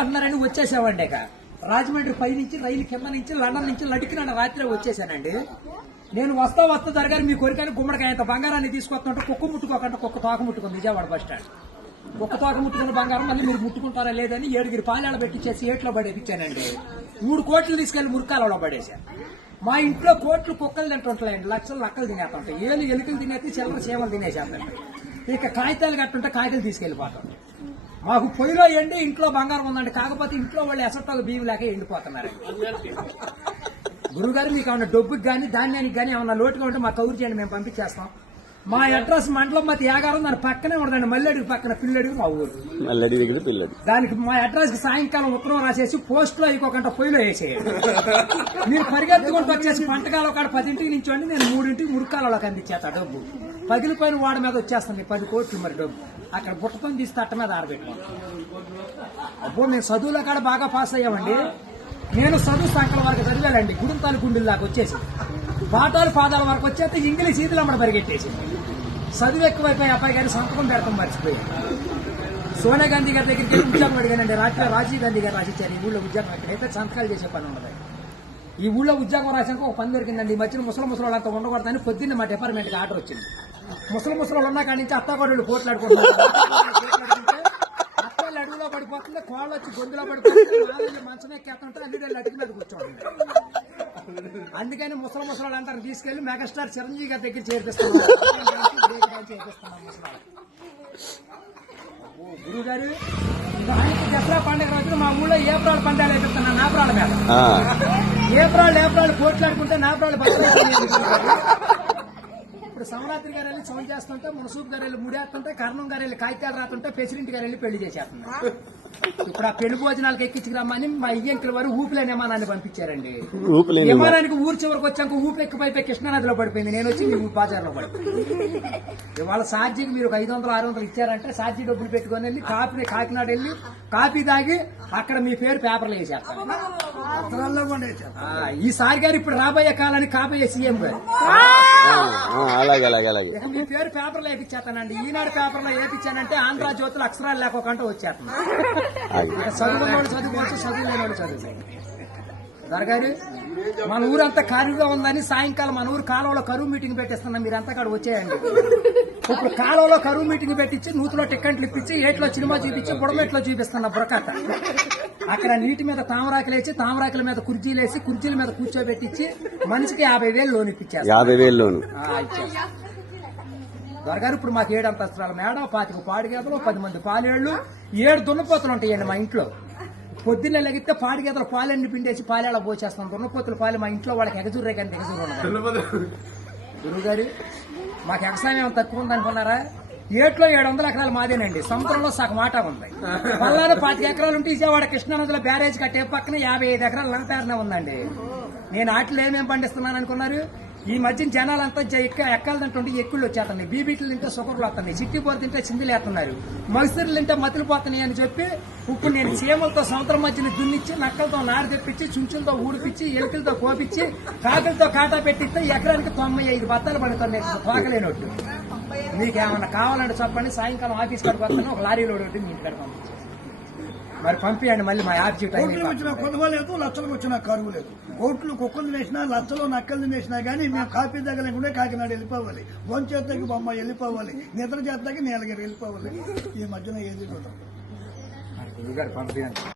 అంటున్నారని వచ్చేసామండి. ఇక రాజమండ్రి పై నుంచి రైలు కింద నుంచి లండన్ నుంచి లడికిన రాత్రి వచ్చేసానండి. నేను వస్తా దొరగారు మీ కోరికని గుమ్మడికాయంత బంగారాన్ని తీసుకొస్తుంటే కుక్క ముట్టుకోకుండా కుక్క తోక ముట్టుకుంది విజయవాడ బస్ స్టాండ్. కుక్క తోక ముట్టుకున్న బంగారం మళ్ళీ మీరు ముట్టుకుంటారా లేదని 7 పాలేళ్ళ పెట్టించేసి ఏట్లో పడేపించానండి. 3 కోట్లు తీసుకెళ్లి మురికాలలో పడేశాను. మా ఇంట్లో కోట్లు కుక్కలు తింటుంటాయండి, లక్షలు లక్కలు తినేస్తుంటాయి. ఎలుకలు తినేసి చిల్లర చీమలు తినేసేస్తాయి. ఇక కాగితాలు కట్టుంటే కాగితాలు తీసుకెళ్లిపోతాం. మాకు పొయ్యిలో ఎండి ఇంట్లో బంగారం ఉందండి, కాకపోతే ఇంట్లో వాళ్ళు ఎసట్టాలు బియ్యం లేక ఎండిపోతున్నారు. గురుగారు మీకు ఏమన్నా డబ్బుకి కానీ ధాన్యానికి కానీ ఏమన్నా లోటుగా ఉంటే మాకు కౌరు చేయండి, మేము పంపించేస్తాం. మా అడ్రస్ మండలం మధ్య యాగారం, దాని పక్కనే ఉండదండి, మల్లెడికి పక్కన పిల్లడికి మా ఊరు. దానికి మా అడ్రస్ కి సాయంకాలం ఉత్తరం రాసేసి పోస్ట్ లో ఇంకొక పొయ్యిలో వేసేయండి. మీరు పరిగెత్తుకుంటూ వచ్చేసి పంటకాలం కాడ 10ంటికి నించోండి, నేను 3ంటికి మురికాలలోకి అందించేస్తా డబ్బు. పగిలిపోయిన వాడి మీద వచ్చేస్తుంది 10 కోట్లు మరి డబ్బు. అక్కడ బుట్టతో తీసి తట్ట మీద ఆరబెట్టుకోండి. అప్పుడు నేను చదువులో కాడ బాగా పాస్ అయ్యామండి. నేను చదువు సంకల వరకు చదివానండి, గుడుంతాలు గుండెల దాకా వచ్చేసి పాఠాలు పాదాల వరకు వచ్చేస్తే ఇంగ్లీష్ ఈదులు అమ్మడ పరిగెట్టేసి చదువు ఎక్కువైపోయి అబ్బాయి గారి సంతకం పెడతాం మర్చిపోయాను. సోనియా గాంధీ గారి దగ్గరికి వెళ్ళి ఉద్యోగం అడిగానండి. రాత్రి రాజీవ్ గాంధీ గారు రాసిచ్చారు ఈ ఊళ్ళో ఉద్యోగం. ఎక్కడైతే సంతకాలు చేసే పని ఉండదు. ఈ ఊళ్ళో ఉద్యోగం రాసాక ఒక పని దొరికిందండి. ఈ మధ్యన ముసలి అంతా ఉండకూడదని పొద్దున్న మా డిపార్ట్మెంట్కి ఆర్డర్ వచ్చింది. ముసలి ఉన్న కాడి నుంచి అత్తాకోడళ్ళు పోట్లాడుకుంటున్నారు. అత్తలు అడుగులో పడిపోతుంది, కోళ్ళు వచ్చి గొంతులో పడిపోతుంది, మంచం ఎక్కేస్తుంటే అన్ని అడుగు మీద కూర్చోండి. అందుకని ముసలి అంటారు తీసుకెళ్లి మెగాస్టార్ చిరంజీవి గారి దగ్గర చేర్పిస్తున్నాం. గురువు గారు దసరా పండుగ రోజున మా ఊళ్ళో ఏప్రాల్ పండుగలు అయిపోతున్నా నాపరాల మీద. ఏప్రాల్ పోట్లాడుకుంటే నాపరాలు ఇప్పుడు సమరాత్రి గారు వెళ్ళి సౌండ్ చేస్తుంటే, మునసూపు గారు వెళ్ళి ముడేస్తుంటే, కర్ణం గారు వెళ్ళి కాగితాలు రాస్తుంటే, ప్రెసిడెంట్ గారు వెళ్ళి పెళ్లి చేసేస్తున్నారు. ఇప్పుడు ఆ పెళ్లి భోజనాలకు ఎక్కించుకురమ్మని మా ఇయ్యంకుల వారు ఊపిలేని విమానాన్ని పంపించారండి. విమానానికి ఊరు చివరికి వచ్చాక ఊపి ఎక్కిపోయి కృష్ణానదిలో పడిపోయింది. నేను వచ్చి మీ బాజార్లో పడిపోయింది. ఇవాళ ఛార్జీకి మీరు 500-600 ఇచ్చారంటే ఛార్జీ డబ్బులు పెట్టుకుని వెళ్ళి కాకినాడ వెళ్ళి కాఫీ తాగి అక్కడ మీ పేరు పేపర్లు వేసేస్తారు. ఈసారి గారు ఇప్పుడు రాబోయే కాలానికి కాబోయే సీఎం గారు మీ పేరు పేపర్లో వేపించేస్తానండి. ఈనాడు పేపర్లో వేపించానంటే ఆంధ్ర జ్యోతులు అక్షరాలు లేకోకుండా వచ్చేస్తాను. చదువుకున్నోడు చదువుకోవచ్చు, చదువులేనోడు చదువు. దొరగారు మన ఊరంతా ఖాళీగా ఉందని సాయంకాలం మన ఊరు కాలువలో కరువు మీటింగ్ పెట్టిస్తున్నాం. మీరంతా అక్కడ వచ్చేయండి. ఇప్పుడు కాలువలో కరువు మీటింగ్ పెట్టించి నూతులో టిక్కెట్లు ఇప్పించి ఏట్లో సినిమా చూపించి బుడమెట్లో చూపిస్తున్నా బురకట్ట. అక్కడ నీటి మీద తామరాకులు వేసి తామరాకుల మీద కుర్చీలు వేసి కుర్చీల మీద కూర్చోబెట్టించి మనిషికి 50,000 లోన్ ఇప్పించారు. 50,000 లోన్ దొరగారు ఇప్పుడు మాకు 7 అంతస్తుల మేడ, 25 పాడిగేదలు, 10 మంది పాలేళ్లు, 7 దున్నపోతులు ఉంటాయండి మా ఇంట్లో. పొద్దున్నే లెగితే పాడిగేదలు పాలన్నీ పిండేసి పాలేళ్ళ పోసేస్తాం. దున్నపోతులు పాలు మా ఇంట్లో వాళ్ళకి ఎగజూరే కానీ ఎగజూరు ఉండదు. గురువు గారు మాకు వ్యవసాయం తక్కువ ఉందనుకున్నారా? ఏట్లో 700 ఎకరాలు మాదేనండి. సముద్రంలో సగం ఆటా ఉంది. పల్లాలో 25 ఎకరాలు ఉంటే విజయవాడ కృష్ణానదిలో బ్యారేజ్ కట్టే పక్కన 55 ఎకరాలు నా పేరునే ఉందండి. నేను ఆటలు ఏమేమి పండిస్తున్నాను అనుకున్నారు? ఈ మధ్య జనాలంతా ఎక్కాలంటుంటే ఎక్కుళ్ళు వచ్చేస్తున్నాయి, బీబీట్లు తింటే సుకర్లు వస్తున్నాయి, చిట్టిపోరు తింటే చిందులు వేస్తున్నారు, మగసిరులు తింటే మతులు పోతున్నాయి అని చెప్పి ఇప్పుడు నేను చీమలతో సముద్రం మధ్యన దున్నిచ్చి, నక్కలతో నారు తెప్పించి, చుంచులతో ఊడిపించి, ఎలుకలతో కోపించి, కాకులతో కాటా పెట్టిస్తే ఎకరానికి 95 బత్తాలు పడుతున్నాయి తోకలేనట్టు. మీకేమన్నా కావాలంటే చెప్పండి, సాయంకాలం ఆఫీస్ కాడికి వస్తాను, ఒక లారీలో ఒకటి మీ ఇంటికాడ పంపించాను. మరి పంపించండి, మళ్ళీ మా ఆఫీస్ వచ్చిన కొనుగోలేదు, లక్షలకు వచ్చిన కరువు లేదు. కోట్లు కుక్కలు వేసినా, లక్షలు నక్కలు వేసినా కానీ మేము కాఫీ దగ్గర కాకినాడ వెళ్ళిపోవాలి, భోంచేతకి బొమ్మ వెళ్ళిపోవాలి, నిద్ర చేతకి నీలగిరి వెళ్ళిపోవాలి. ఈ మధ్యన ఏది చూద్దాం.